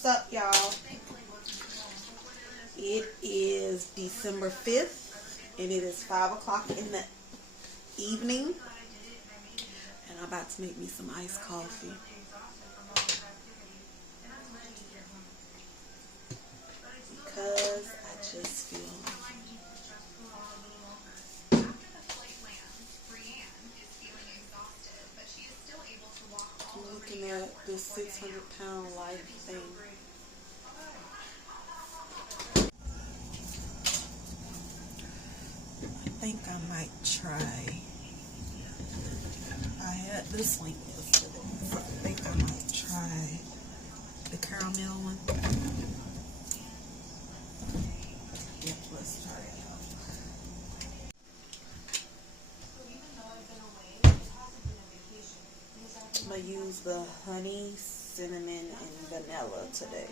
What's up, y'all? It is December 5th, and it is 5 o'clock in the evening, and I'm about to make me some iced coffee. Because I just feel I'm looking at this 600-pound life thing. I think I might try. I had this link yesterday, so I think I might try the caramel one. Yep, let's try it out. I'm going to use the honey, cinnamon, and vanilla today.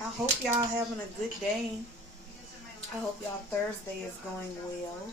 I hope y'all having a good day. I hope y'all Thursday is going well.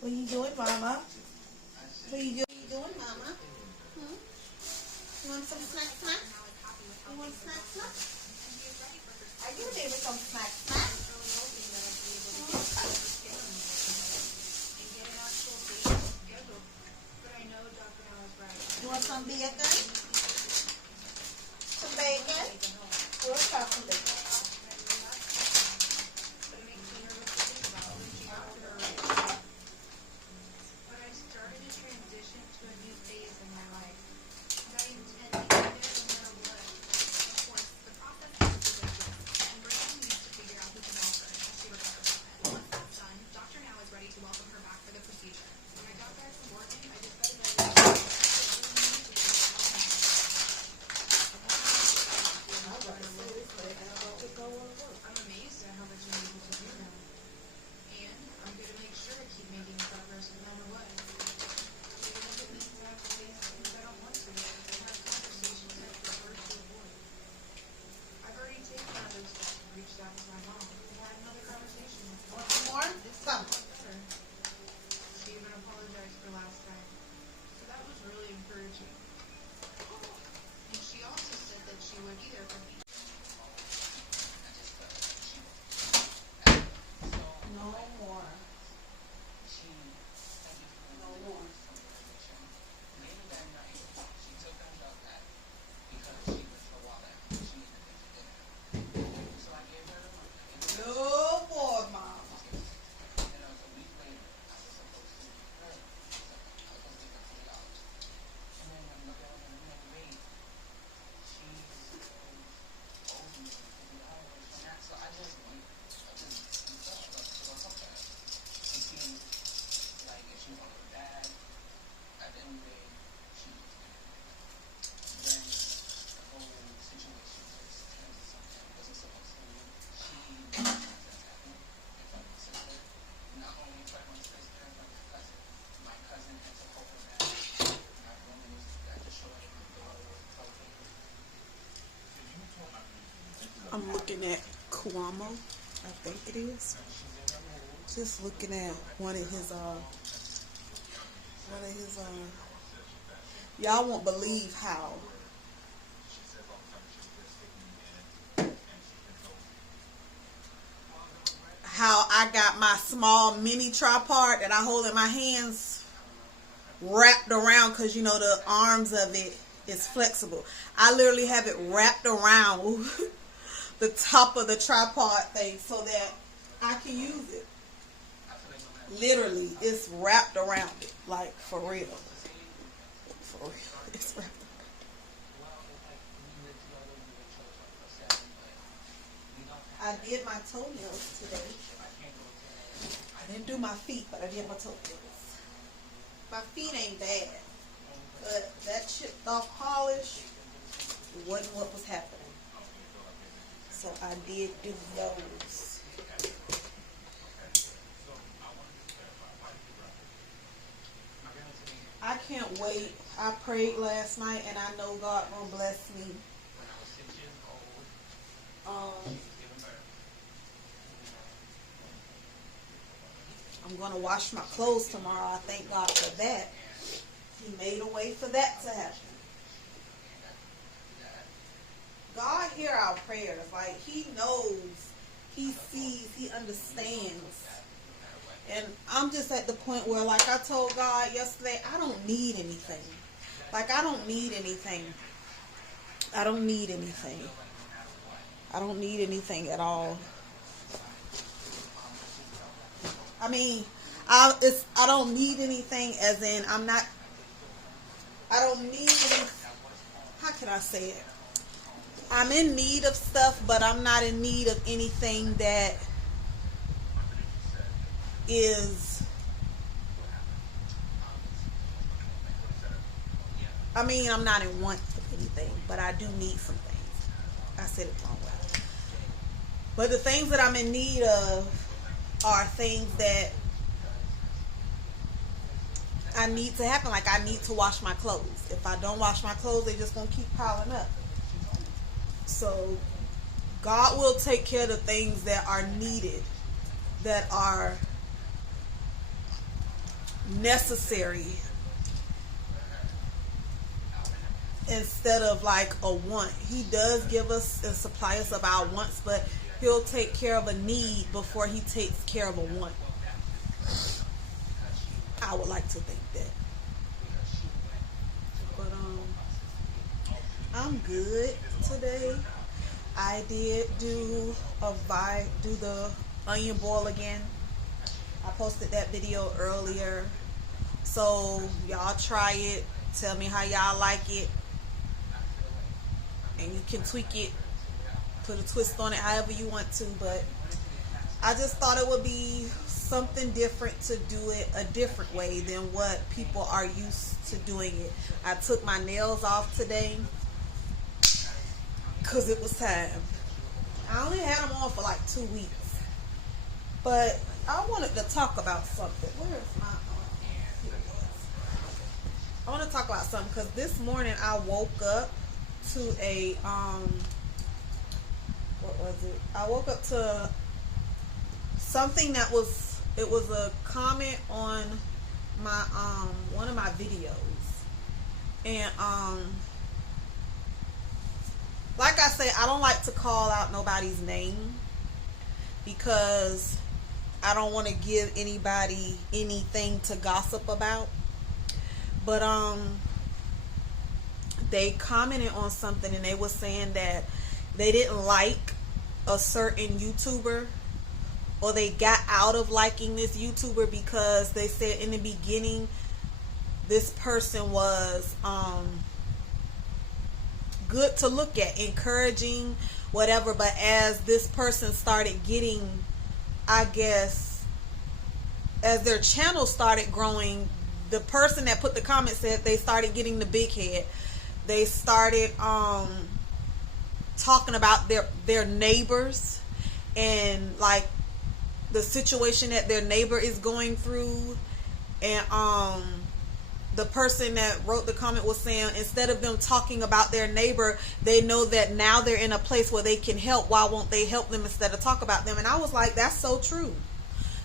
What are you doing, Mama? What are you doing, Mama? You want some snack? You want snack? Are you ready for some snack? You want some bacon? Some bacon? We'll try some bacon. I'm looking at Cuomo, I think it is. Just looking at one of his y'all won't believe how I got my small mini tripod that I hold in my hands wrapped around, because you know the arms of it is flexible. I literally have it wrapped around the top of the tripod thing so that I can use it. Literally, it's wrapped around it, like for real. For real, it's wrapped. I did my toenails today. I didn't do my feet, but I did my toenails. My feet ain't bad, but that chipped off polish wasn't what was happening. So I did do those. I can't wait. I prayed last night, and I know God gonna bless me. I'm gonna wash my clothes tomorrow. I thank God for that. He made a way for that to happen. God hear our prayers. Like, He knows, He sees, He understands. And I'm just at the point where, like I told God yesterday, I don't need anything. Like, I don't need anything. I don't need anything. I don't need anything at all. I mean, I don't need anything as in I don't need any, how can I say it? I'm in need of stuff, but I'm not in need of anything that is, I mean, I'm not in want of anything, but I do need some things. I said it wrong way. But the things that I'm in need of are things that I need to happen. Like, I need to wash my clothes. If I don't wash my clothes, they're just going to keep piling up. So God will take care of the things that are needed, that are necessary, instead of like a want. He does give us and supply us of our wants, but He'll take care of a need before He takes care of a want. I would like to think that. But I'm good today. I did do the onion boil again. I posted that video earlier. So y'all try it. Tell me how y'all like it. And you can tweak it, put a twist on it however you want to, but I just thought it would be something different to do it a different way than what people are used to doing it. I took my nails off today because it was time. I only had them on for like 2 weeks, but I wanted to talk about something. Where is my here it is. I want to talk about something because this morning I woke up to a what was it? I woke up to something that was, it was a comment on my one of my videos. And like I say, I don't like to call out nobody's name because I don't want to give anybody anything to gossip about. But they commented on something and they were saying that they didn't like a certain YouTuber, or they got out of liking this YouTuber because they said in the beginning this person was good to look at, encouraging, whatever, but as this person started getting, I guess, as their channel started growing, the person that put the comment said they started getting the big head. They started talking about their neighbors and like the situation that their neighbor is going through. And the person that wrote the comment was saying instead of them talking about their neighbor, they know that now they're in a place where they can help. Why won't they help them instead of talk about them? And I was like, that's so true.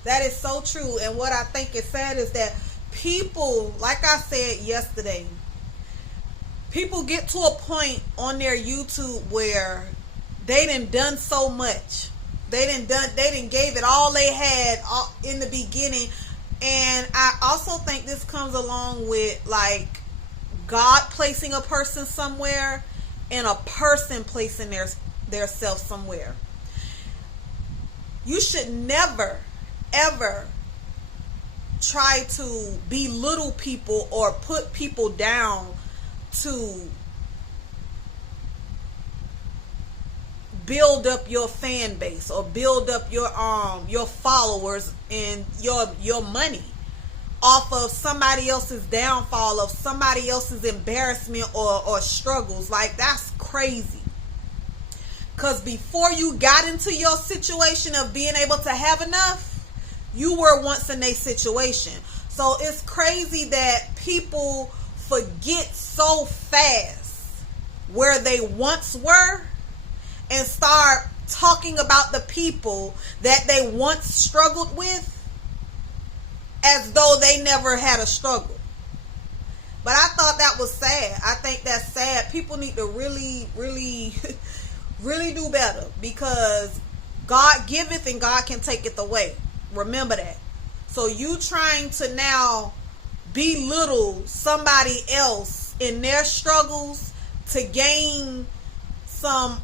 That is so true. And what I think is sad is that people, like I said yesterday, people get to a point on their YouTube where they done so much. They done gave it all they had in the beginning, And I also think this comes along with like God placing a person somewhere and a person placing their self somewhere. You should never, ever try to belittle people or put people down to build up your fan base or build up your followers and your money off of somebody else's downfall, of somebody else's embarrassment or struggles. Like, that's crazy. Because before you got into your situation of being able to have enough, you were once in a situation. So it's crazy that people forget so fast where they once were and start talking about the people that they once struggled with as though they never had a struggle. But I thought that was sad. I think that's sad. People need to really, really, really do better, because God giveth and God can taketh away. Remember that. So you trying to now belittle somebody else in their struggles to gain some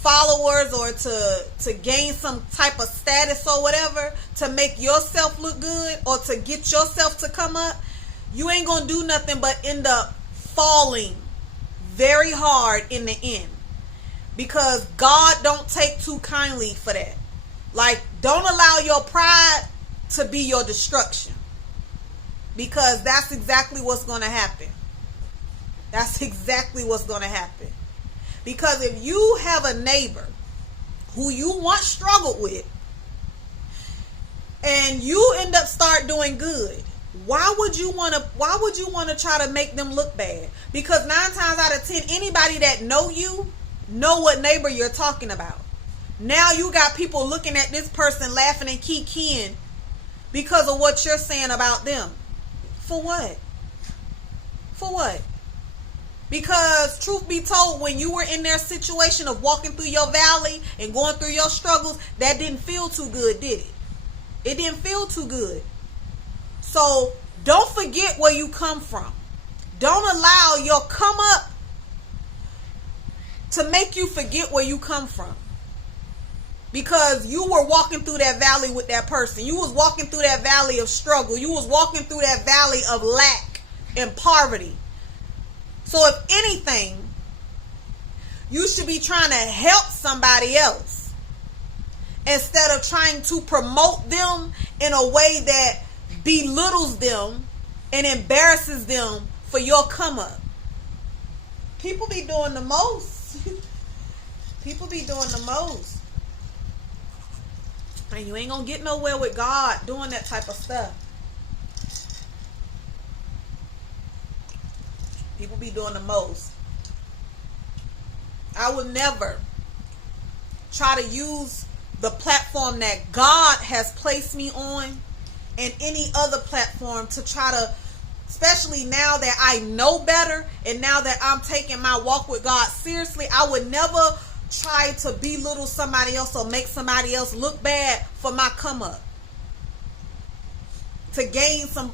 followers or to gain some type of status or whatever, to make yourself look good or to get yourself to come up, you ain't gonna do nothing but end up falling very hard in the end, because God don't take too kindly for that. Like, don't allow your pride to be your destruction, because that's exactly what's going to happen. That's exactly what's going to happen. Because if you have a neighbor who you once struggled with and you end up start doing good, why would you want to try to make them look bad? Because 9 times out of 10, anybody that know you know what neighbor you're talking about. Now you got people looking at this person laughing and kikiing because of what you're saying about them. For what? For what? Because truth be told, when you were in their situation of walking through your valley and going through your struggles, that didn't feel too good, did it? It didn't feel too good. So don't forget where you come from. Don't allow your come up to make you forget where you come from. Because you were walking through that valley with that person. You was walking through that valley of struggle. You was walking through that valley of lack and poverty. So if anything, you should be trying to help somebody else instead of trying to promote them in a way that belittles them and embarrasses them for your come up. People be doing the most. People be doing the most. And you ain't gonna get nowhere with God doing that type of stuff. People be doing the most. I would never try to use the platform that God has placed me on and any other platform to try to, especially now that I know better and now that I'm taking my walk with God seriously, I would never try to belittle somebody else or make somebody else look bad for my come up. To gain some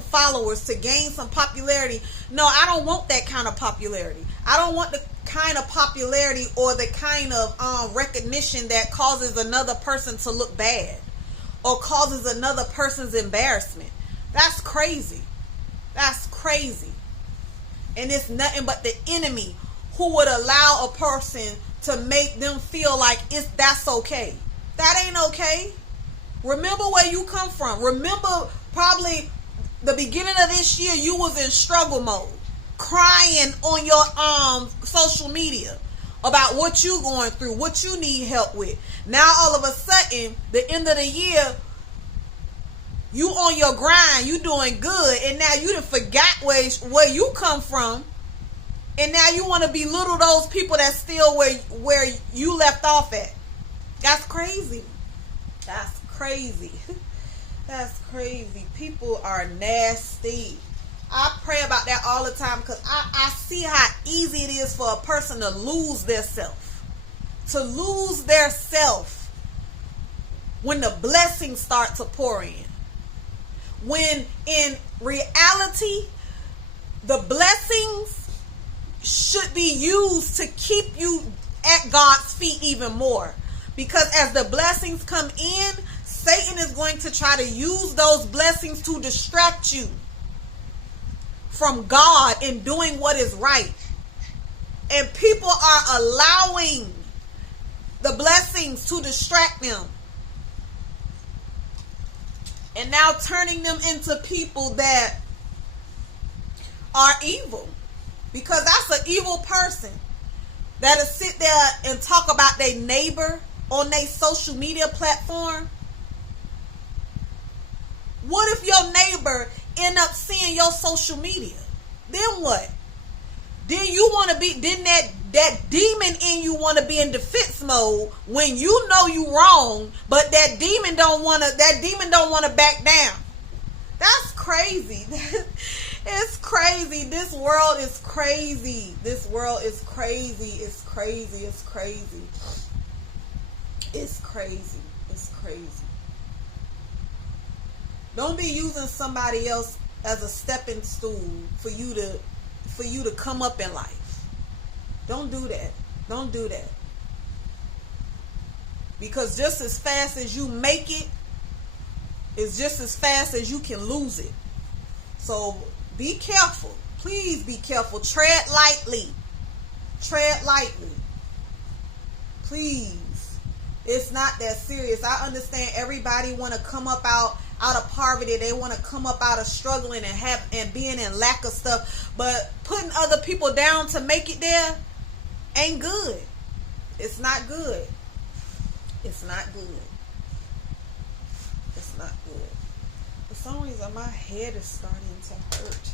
followers, to gain some popularity. No, I don't want that kind of popularity. I don't want the kind of popularity or the kind of recognition that causes another person to look bad or causes another person's embarrassment. That's crazy. That's crazy. And it's nothing but the enemy who would allow a person to make them feel like that's okay. That ain't okay. Remember where you come from. Remember probably the beginning of this year, you was in struggle mode, crying on your social media about what you going through, what you need help with. Now all of a sudden, the end of the year, you on your grind, you doing good, and now you done forgot where you come from, and now you want to belittle those people that's still where you left off at. That's crazy. That's crazy. That's crazy. People are nasty. I pray about that all the time because I see how easy it is for a person to lose their self. To lose their self when the blessings start to pour in. when in reality, the blessings should be used to keep you at God's feet even more. Because as the blessings come in, Satan is going to try to use those blessings to distract you from God and doing what is right. And people are allowing the blessings to distract them. And now turning them into people that are evil. Because that's an evil person that'll sit there and talk about their neighbor on their social media platform. What if your neighbor end up seeing your social media? Then what? Then you want to be, then that demon in you want to be in defense mode when you know you wrong, but that demon don't want to back down. That's crazy. It's crazy. This world is crazy. This world is crazy. It's crazy. It's crazy. It's crazy. It's crazy. Don't be using somebody else as a stepping stool for you to come up in life. Don't do that. Don't do that. Because just as fast as you make it, is just as fast as you can lose it. So be careful. Please be careful. Tread lightly. Tread lightly. Please. It's not that serious. I understand everybody want to come up out of poverty. They want to come up out of struggling and being in lack of stuff. But putting other people down to make it there ain't good. It's not good. It's not good. It's not good. For some reason, my head is starting to hurt.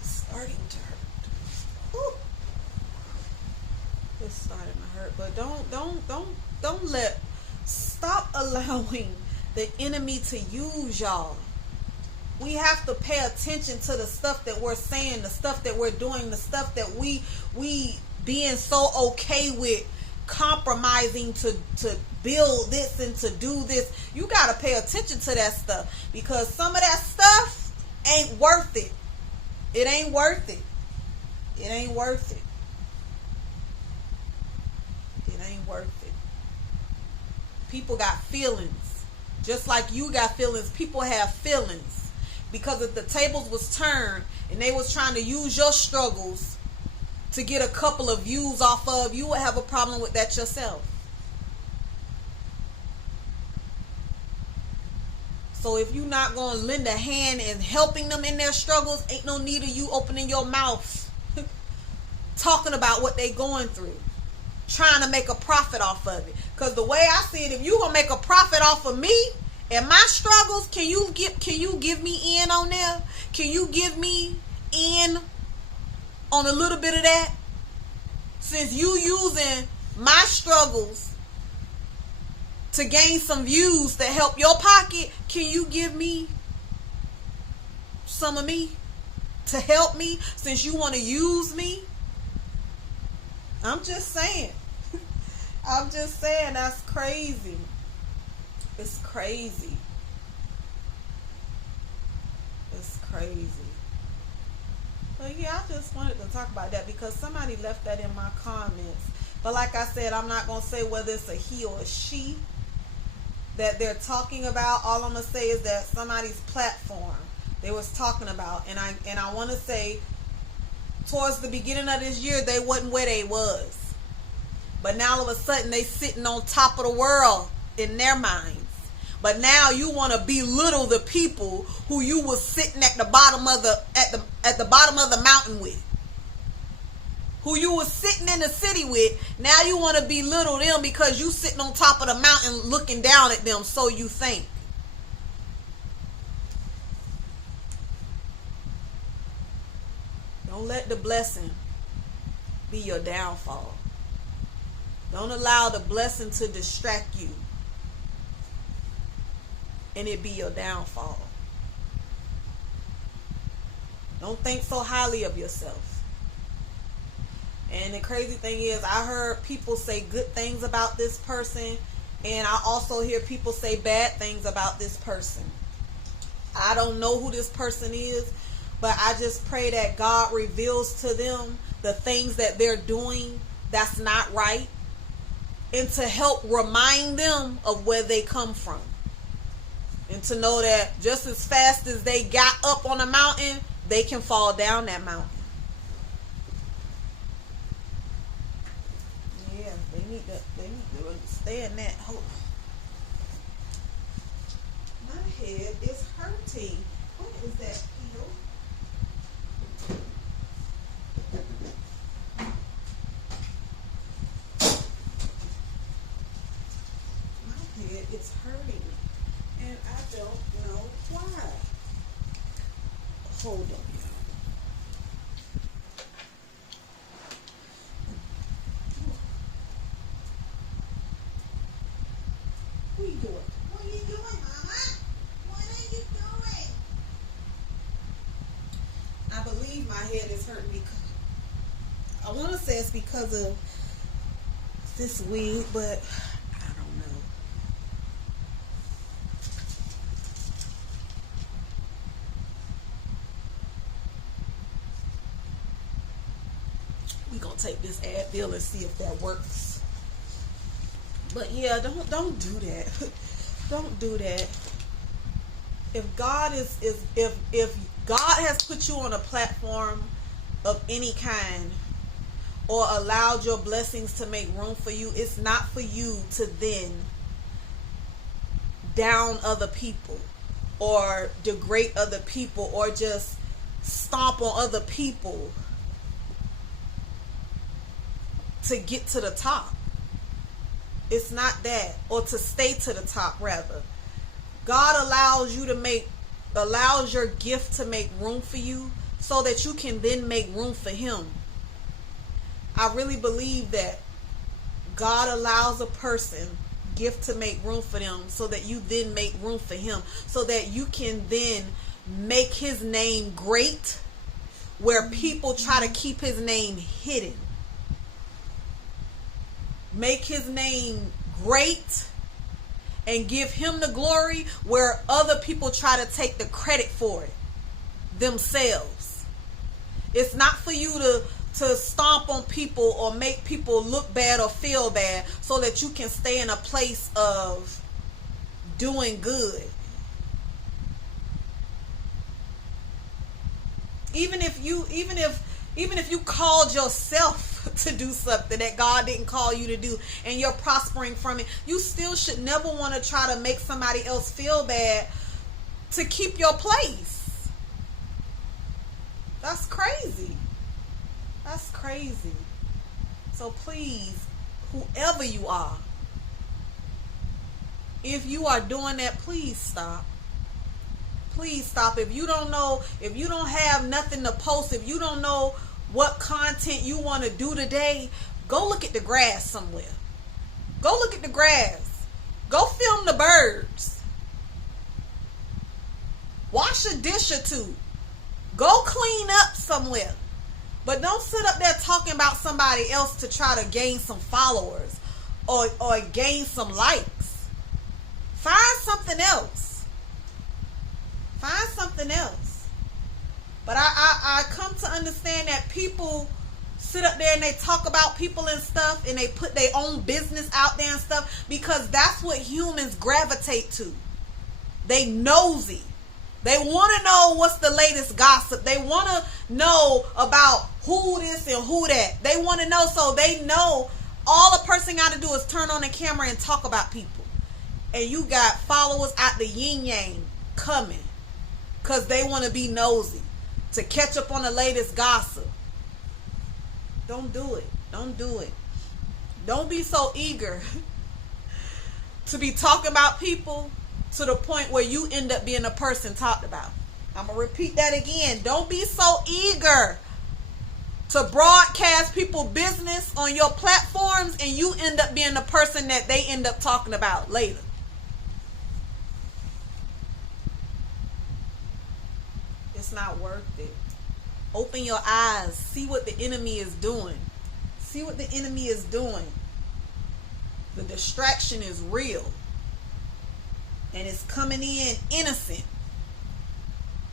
It's starting to hurt. Ooh. It's starting to hurt. But stop allowing the enemy to use y'all. We have to pay attention to the stuff that we're saying, the stuff that we're doing, the stuff that we being so okay with compromising to build this and to do this. You got to pay attention to that stuff, because some of that stuff ain't worth it. It ain't worth it. It ain't worth it. It ain't worth it. People got feelings. Just like you got feelings, people have feelings. Because if the tables was turned and they was trying to use your struggles to get a couple of views off of, you would have a problem with that yourself. So if you're not going to lend a hand in helping them in their struggles, ain't no need of you opening your mouth talking about what they going through, trying to make a profit off of it. Because the way I see it, if you going to make a profit off of me and my struggles, can you give me in on there? Can you give me in on a little bit of that? Since you using my struggles to gain some views to help your pocket, can you give me some of me to help me, since you want to use me? I'm just saying. I'm just saying, that's crazy. It's crazy. It's crazy. But yeah, I just wanted to talk about that because somebody left that in my comments. But like I said, I'm not going to say whether it's a he or a she that they're talking about. All I'm going to say is that somebody's platform they was talking about. And I want to say, towards the beginning of this year, they wasn't where they was. But now all of a sudden, they sitting on top of the world in their minds. But now you want to belittle the people who you was sitting at the bottom of the bottom of the mountain with, who you was sitting in the city with. Now you want to belittle them because you sitting on top of the mountain looking down at them. So you think. Don't let the blessing be your downfall. Don't allow the blessing to distract you and it be your downfall. Don't think so highly of yourself. And the crazy thing is, I heard people say good things about this person, and I also hear people say bad things about this person. I don't know who this person is, but I just pray that God reveals to them the things that they're doing that's not right, and to help remind them of where they come from. And to know that just as fast as they got up on a mountain, they can fall down that mountain. Yeah, they need to understand that. Hold on. My head is hurting. What is that, Peter? My head is hurting, and I don't know why. Hold on. What are you doing? What are you doing, Mama? What are you doing? I believe my head is hurting because I want to say it's because of this wig, but I don't know. We gonna take this Advil and see if that works. But yeah, don't do that. Don't do that. If God if God has put you on a platform of any kind, or allowed your blessings to make room for you, it's not for you to then down other people or degrade other people or just stomp on other people to get to the top. It's not that. Or to stay to the top, rather. God allows your gift to make room for you so that you can then make room for him. I really believe that God allows a person gift to make room for them so that you then make room for him, so that you can then make his name great where people try to keep his name hidden. Make his name great and give him the glory where other people try to take the credit for it themselves. It's not for you to stomp on people or make people look bad or feel bad so that you can stay in a place of doing good. Even if you called yourself to do something that God didn't call you to do and you're prospering from it, you still should never want to try to make somebody else feel bad to keep your place. That's crazy. That's crazy. So please, whoever you are, if you are doing that, please stop. Please stop. If you don't know, if you don't have nothing to post, if you don't know what content you want to do today, go look at the grass somewhere. Go look at the grass. Go film the birds. Wash a dish or two. Go clean up somewhere. But don't sit up there talking about somebody else to try to gain some followers or gain some likes. Find something else. Find something else. But I come to understand that people sit up there and they talk about people and stuff, and they put their own business out there and stuff, because that's what humans gravitate to. They nosy. They want to know what's the latest gossip. They want to know about who this and who that. They want to know, so they know all a person got to do is turn on the camera and talk about people. And you got followers out the yin yang coming because they want to be nosy, to catch up on the latest gossip. Don't do it. Don't do it. Don't be so eager to be talking about people to the point where you end up being a person talked about. I'm going to repeat that again. Don't be so eager to broadcast people business on your platforms and you end up being the person that they end up talking about later. It's not worth it. Open your eyes. See what the enemy is doing. See what the enemy is doing. The distraction is real. And it's coming in innocent.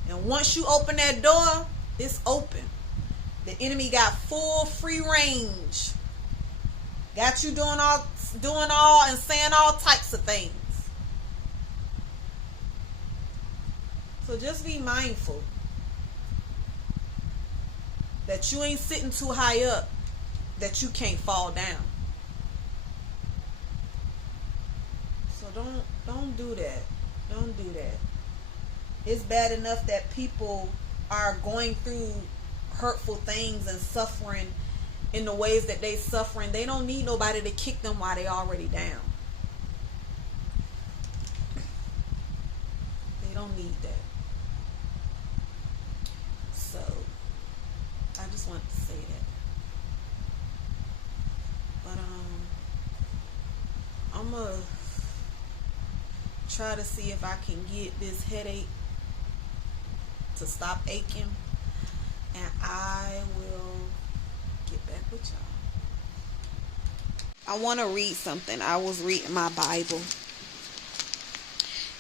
And once you open that door, it's open. The enemy got full free range. Got you doing all and saying all types of things. So just be mindful that you ain't sitting too high up that you can't fall down. So don't do that. Don't do that. It's bad enough that people are going through hurtful things and suffering in the ways that they suffering. They don't need nobody to kick them while they already down. They don't need that. So I just want to say that. But I'm gonna try to see if I can get this headache to stop aching, and I will get back with y'all. I want to read something. I was reading my Bible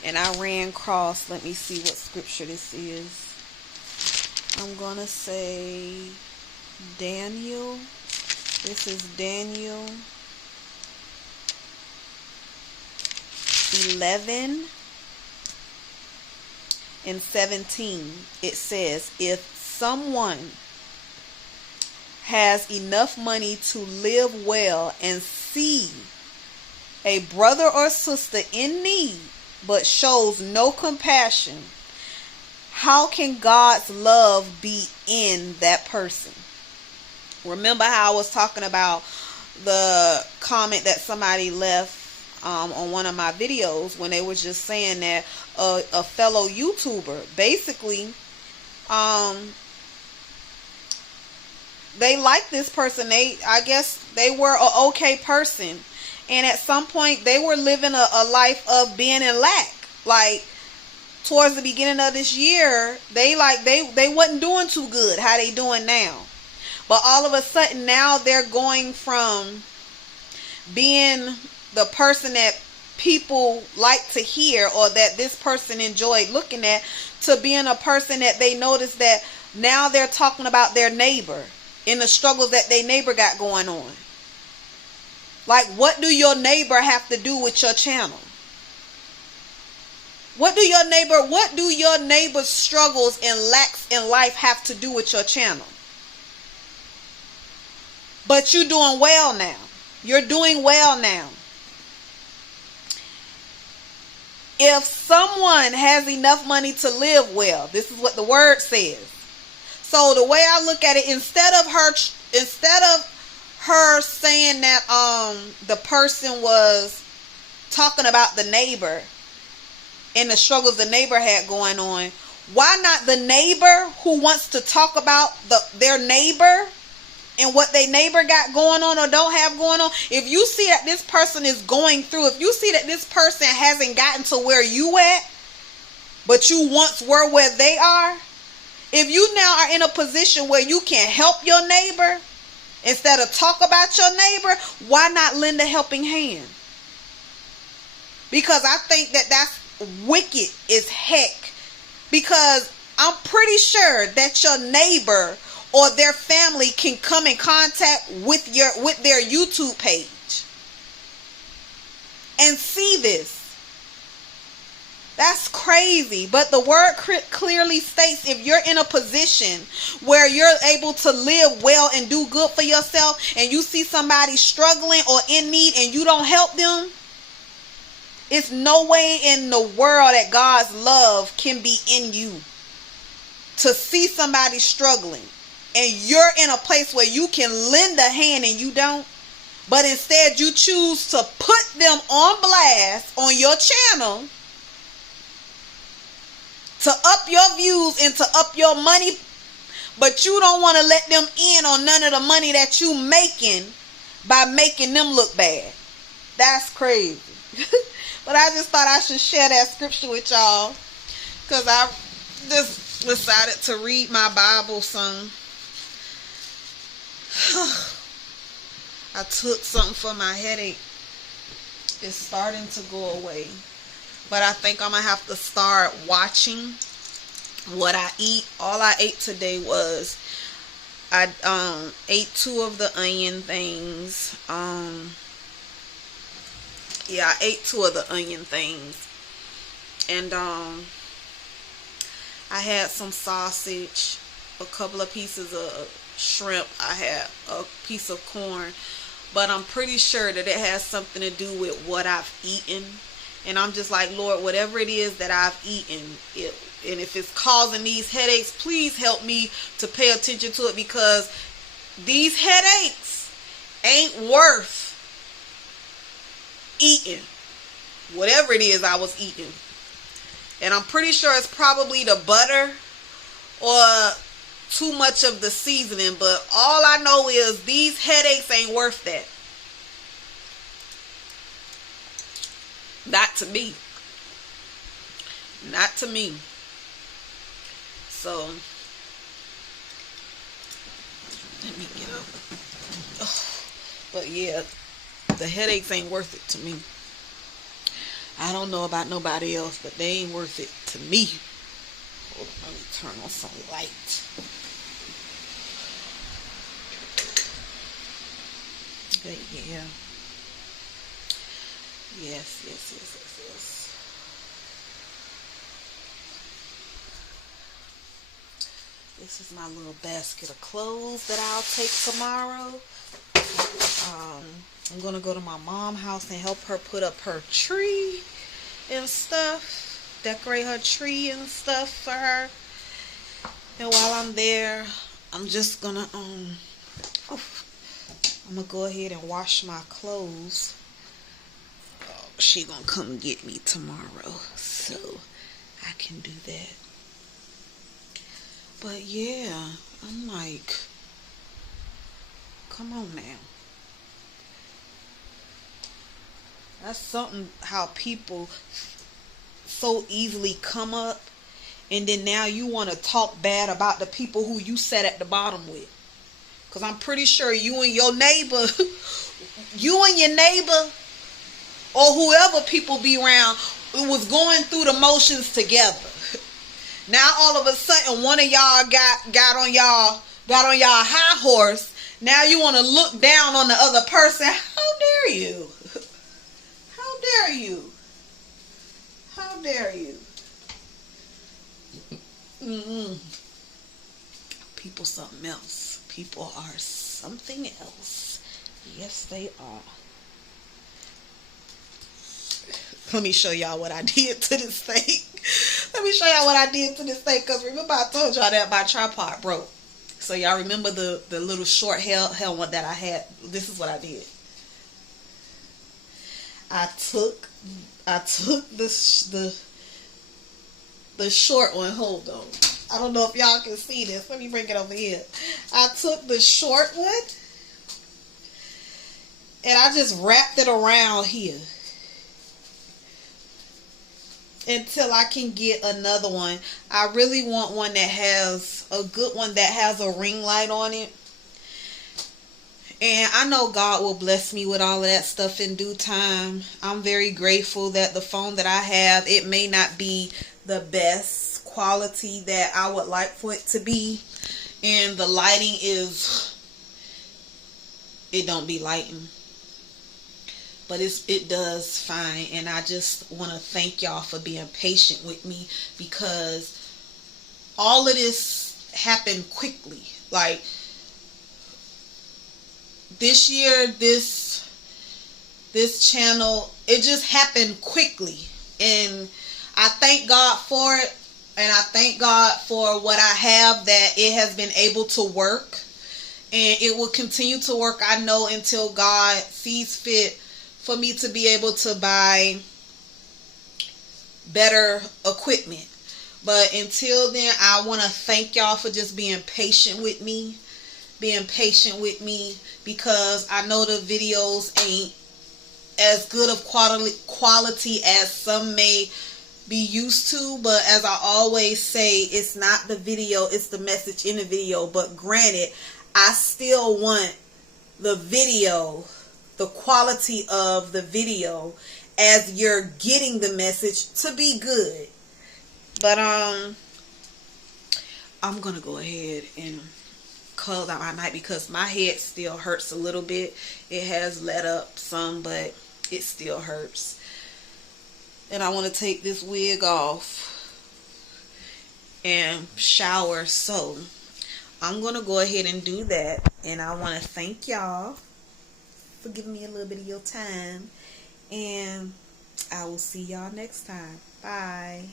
and I ran across, let me see what scripture this is. I'm going to say Daniel. This is Daniel 11 and 17. It says, if someone has enough money to live well and see a brother or sister in need but shows no compassion, how can God's love be in that person? Remember how I was talking about the comment that somebody left on one of my videos when they was just saying that a fellow YouTuber basically they like this person. I guess they were an okay person, and at some point they were living a life of being in lack. Like towards the beginning of this year, they wasn't doing too good how they doing now. But all of a sudden now they're going from being the person that people like to hear or that this person enjoyed looking at to being a person that they notice that now they're talking about their neighbor in the struggles that their neighbor got going on. Like, what do your neighbor have to do with your channel? What do your neighbor's struggles and lacks in life have to do with your channel? But you're doing well now. You're doing well now. If someone has enough money to live well, this is what the word says. So the way I look at it, instead of her saying that the person was talking about the neighbor and the struggles the neighbor had going on, why not the neighbor who wants to talk about their neighbor and what their neighbor got going on or don't have going on? If you see that this person is going through, if you see that this person hasn't gotten to where you at, but you once were where they are, if you now are in a position where you can help your neighbor instead of talk about your neighbor, why not lend a helping hand? Because I think that that's wicked as heck. Because I'm pretty sure that your neighbor or their family can come in contact with their YouTube page and see this. That's crazy. But the word clearly states, if you're in a position where you're able to live well and do good for yourself, and you see somebody struggling or in need and you don't help them, it's no way in the world that God's love can be in you. To see somebody struggling and you're in a place where you can lend a hand and you don't, but instead you choose to put them on blast on your channel to up your views and to up your money, but you don't want to let them in on none of the money that you making by making them look bad. That's crazy. But I just thought I should share that scripture with y'all, because I just decided to read my Bible some. I took something for my headache. It's starting to go away. But I think I'm going to have to start watching what I eat. All I ate today was, I ate 2 of the onion things. Yeah, I ate 2 of the onion things. And I had some sausage, a couple of pieces of shrimp. I had a piece of corn. But I'm pretty sure that it has something to do with what I've eaten. And I'm just like, Lord, whatever it is that I've eaten, and if it's causing these headaches, please help me to pay attention to it, because these headaches ain't worth eating whatever it is I was eating. And I'm pretty sure it's probably the butter or too much of the seasoning, but all I know is these headaches ain't worth that. Not to me. Not to me. So let me get up. Oh, but yeah, the headaches ain't worth it to me. I don't know about nobody else, but they ain't worth it to me. Hold on, let me turn on some light. But yeah. Yes. This is my little basket of clothes that I'll take tomorrow. I'm going to go to my mom's house and help her put up her tree and stuff. Decorate her tree and stuff for her. And while I'm there, I'm just going to, I'm going to go ahead and wash my clothes. Oh, she going to come get me tomorrow, so I can do that. But yeah, I'm like, come on now. That's something, how people so easily come up, and then now you want to talk bad about the people who you sat at the bottom with. Because I'm pretty sure you and your neighbor, or whoever people be around, was going through the motions together. Now all of a sudden one of y'all got on y'all high horse. Now you want to look down on the other person. How dare you? How dare you? How dare you? People something else. People are something else. Yes, they are. Let me show y'all what I did to this thing. Let me show y'all what I did to this thing. Because remember I told y'all that my tripod broke. So y'all remember the little short helmet that I had. This is what I did. I took the short one. Hold on. I don't know if y'all can see this. Let me bring it over here. I took the short one and I just wrapped it around here until I can get another one. I really want one that has a good one that has a ring light on it. And I know God will bless me with all of that stuff in due time. I'm very grateful that the phone that I have, it may not be the best quality that I would like for it to be. And the lighting it don't be lighting. But it does fine. And I just want to thank y'all for being patient with me, because all of this happened quickly. Like this year, this channel, it just happened quickly. And I thank God for it. And I thank God for what I have, that it has been able to work. And it will continue to work, I know, until God sees fit for me to be able to buy better equipment. But until then, I want to thank y'all for just being patient with me. Because I know the videos ain't as good of quality as some may be used to. But as I always say, it's not the video, it's the message in the video. But granted, I still want the video, the quality of the video as you're getting the message, to be good. But I'm gonna go ahead and close out my night because my head still hurts a little bit. It has let up some, but it still hurts. And I want to take this wig off and shower. So I'm gonna go ahead and do that. And I want to thank y'all for giving me a little bit of your time. And I will see y'all next time. Bye.